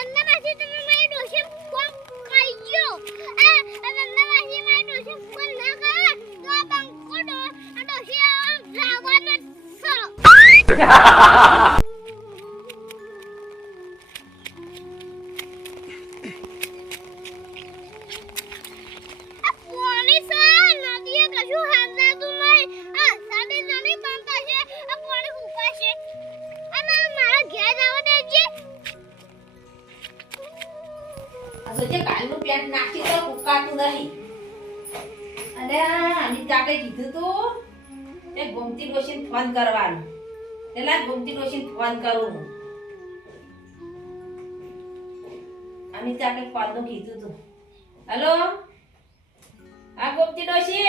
માસી તમે મારી ડોશી ફોન કરી ગયો આ અને મારી ડોશી ફોન ના કરે તો આ બંકો ડો આ ડોશી આમ જ છે જે કાલનું પેન્ટ નાખી તો ઉકાતું નહીં. અને અનિતા કઈ કીધું તું, એ ગોમતી ડોશીને ફોન કરવાનું. પેલા ગોમતી ડોશીને ફોન કરું હું. અનિતા કઈ ફોનનું કીધું તું. હલો? આ ગોમતી ડોશી?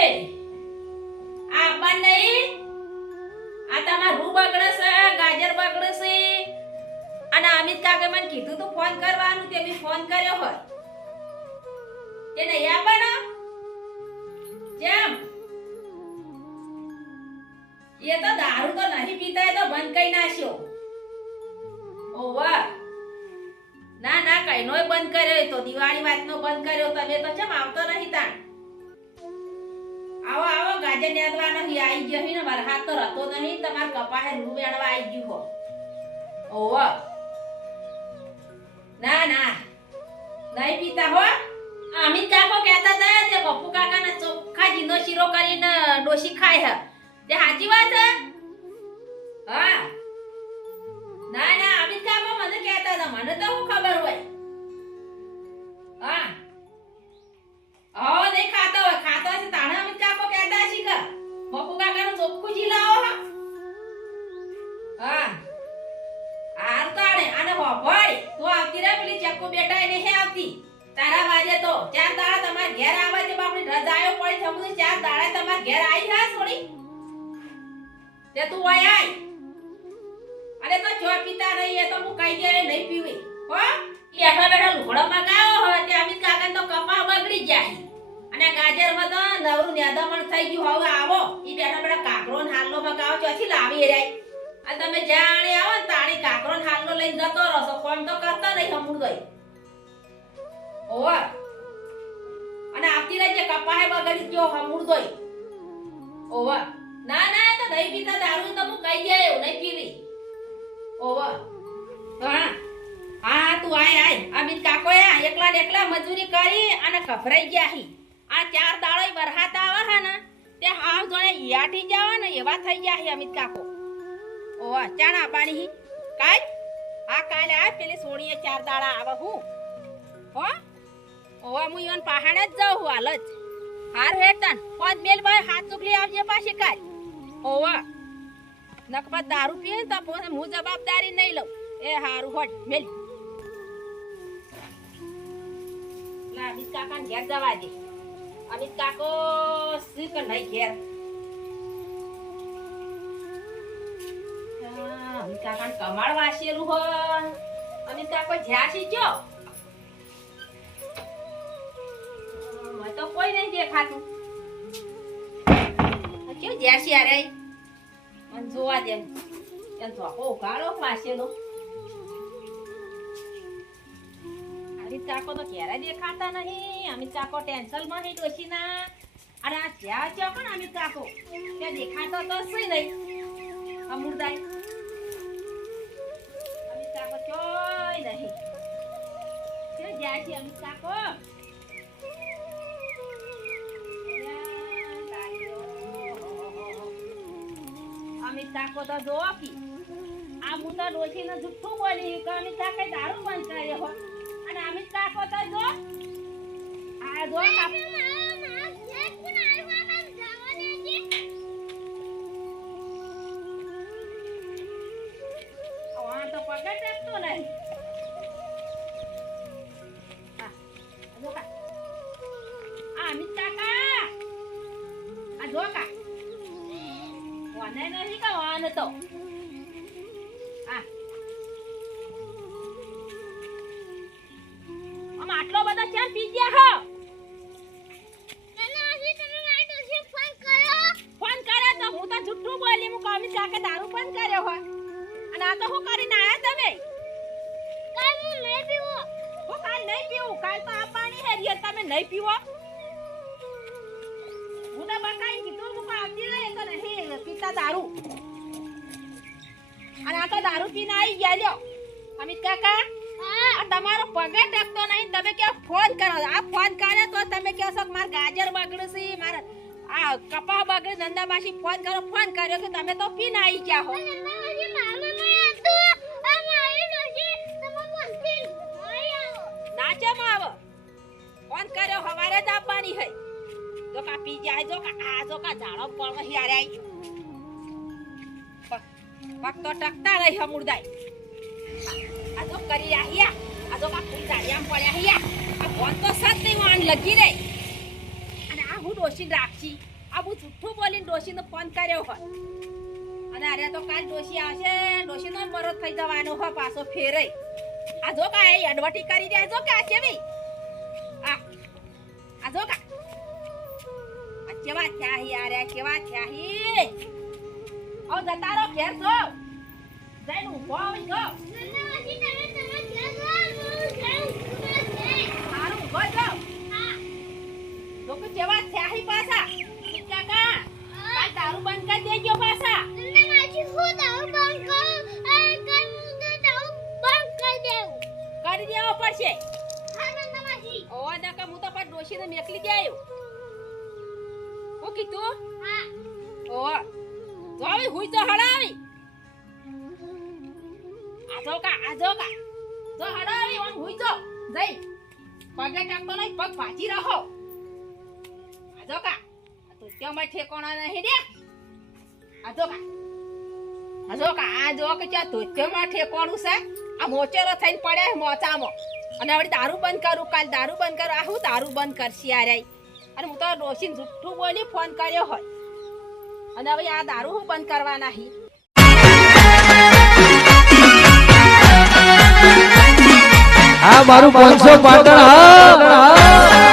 આ આપવા નહીં? આ તમાર રૂ બગડે છે, ગાજર બગડે છે. અને અમિત કાકે મને કીધું તું ફોન કરવાનું તે મેં ફોન કર્યો હોય. તે નહીં આપવાનો જેમ. એ તો દારૂ તો નહીં પીતા, એ તો બંધ કરી નાખ્યો. ઓવા ના ના કઈ નોય બંધ કર્યો તો દિવાળી વાતનો બંધ કર્યો. તમે તો ચમ આવતો નહીં તાણ આવો આવો ગાજર નેદવા નહીં આવી ગયો ને હાથ તો રતો નહીં, તમાર કપાહે રૂ વેણવા આવી ગયું હો. ઓવા ના ના. નહીં પીતા હો. કાકો કહેતા હતા તે પપ્પુ કાકાના ચોખ્ખા જીનો શીરો કરીને ડોશી ખાય હે તે સાચી વાત હે હા. ના ના અમિત કાકો મને કહેતા હતા, મને તો હું ખબર હોય? ચાર દાડા તમાર ઘેર આવી હા થોડી તે તું આય આય. અને તો જો પીતા નહીં, એ તો હું કહી દે નહીં પીવી. હો? બેઠા બેઠા લુગડો મગાવો હોય, તે અમિત કાકા તો કપા બગડી જાય. અને ગાજરમાં તો નવરું નેદામણ થઈ ગયું. હવે આવો. એ બેઠા બેઠા કાકરો હાલનો મગાવો, ચોથી લાવી રાય અને તમે જાણે આવો ને તાણી કાકરો હાલનો લઈને જતો રહો કોણ તો કરતા નહીં, હમું ગઈ ઓવા અને આવતી રહેજે કપાહે બગડી ગયો હમું ગઈ ઓવા. ના ના, એ તો નહીં પીતા દારૂ તો હું કહી દે એવું નહીં પીવી. ઓવા. હા. હા, તું આય આય. અમિત કાકો આ એકલા એકલા મજૂરી કરી અને ગભરાઈ ગયા હી. આ ચાર દાડો વરહાત આવે હે ને તે હાવ જોણે યાઠી જાવ ને એવા થઈ ગયા હી અમિત કાકો. ઓવા, ચાણા પાણી હી. કાલ? આ કાલે આ પેલી સોણીએ ચાર દાડા આવે હું. હો? ઓવા હું ઈવન પહાડે જ જાઉં હાલ જ. હાર હેતન પોત મેલ ભાઈ હાથ ચૂકલી આવજે પાછી કાલ. ઓવા નકપત દારૂ પીએ ને તો હું જવાબદારી નહીં લઉં. એ હારું હોટ મેલ. લા, અમિત કાકાને ઘેર જવા દે. અમિત કાકો શીખ નહીં ઘેર? અમિત કાકાને કમાડ વાસેલું હો અમિત કાકો જ્યાં શીખ્યો તો કોઈ નહીં દેખાતું કેવું જ્યાં છે અરે જોવા દે. એમ ધોકો ઉગાડો વાસેલો. અમિત ચાકો તો ક્યારે દેખાતા નહીં? અમિત ચાકો ટેન્શનમાં નહીં ડોશીના. અરે આ જ્યાં છે પણ અમિત ચાકો. ત્યાં દેખાતો તો શું નહીં અમૃતાઈ અમિત ચાકો ચોય નહીં. જ્યાં છે અમિત કાકો કાકો તો જો કી આ હું તો ડોશીને જુઠ્ઠું બોલી કે અમિત કાકે દારૂ બંધ કર્યો હો. અને અમિત કાકો તો જો. આ જો તો પગે ટેકતો નહીં. આ અમિત કાકા. આ જો કા. વાને નથી કા તો આ આટલો બધો ચા પી ગયા હો ફોન કર્યો તો હું તો જુઠ્ઠું બોલી હું કમી ચાકે દારૂ બંધ કર્યો હોય અને આ તો હું કરીને આયા તમે શું કે તમે નહીં પીવો પીતા દારૂ. અને આ તો દારૂ પીને આવી ગયા લ્યો. અમિત કાકા આ તમારો પગે ટકતો નહીં. તમે કે ફોન કરો? આ ફોન કરે તો તમે કહો છો માર ગાજર બગડશે માર આ કપા બગડે નંદા માસી ફોન કરો ફોન કર્યો કે તમે તો પીને આવી ગયા હો. આ નાચે માં આવો. ફોન કર્યો હવારે જ આપવાની હે. જો કા પી જાય જો કા આ જો કા ઝાડો પણ હિયારે આવી પગ તો ટકતા રહી હમુરદાય. આ તો કરી રહ્યા આ તો કા ફૂલ ઝાડિયામ પડ્યા હિયા આ ફોન તો સત નહીં વાન લગી રે અને આ હું ડોશીને આ હું જુઠ્ઠું બોલીને ડોશીને ફોન કર્યો હોય અને અરે તો કાલ ડોશી આવશે. ડોશીનો મરદ થઈ જવાનો હોય પાછો ફેરે. આ જો એ અડવટી કરી દે જો કા કેવી? આ આ જો કા. કેવા થયા હી? કેવા થયા હી? ઓ જતા રહો ઘેર જો જઈને ઊભો આવી ગયો હું જાઉં તમારા ઘરે મારું ઊભો જો હા જો થયા પાછા. કાકા કાલ દારૂ બંધ કરી દેજો પાછા. હું દારૂ બંધ કરું દેવું પડશે. ઓ નકા હું તો પણ ડોશીને મેકલી દે આવ્યો હું કીધું? હા. ઓ જો આવી હુઈ તો હડાવી. આ જો કા, આ જો કા. તો હડાવી ઓન હુઈ તો જઈ. પગે કાપતો નહીં, પગ ભાજી રહો. આ જો કા. આ તો ત્યાં ઠેકોણા નહીં દે. આ જો કા. આ જો કા, આ જો કે ત્યાં ધોત્યોમાં ઠેકોણું છે. આ મોચેરો થઈને પડ્યા મોચામાં. અને હવે દારૂ બંધ કરું, કાલ દારૂ બંધ કરું. આ હું દારૂ બંધ કરશી યાર અને હું તો ડોસીને જુઠ્ઠું બોલી ફોન કર્યો હોય. અને હવે આ દારૂ હું બંધ કરવાના હી આ મારું પાંચસો પાટણ હા.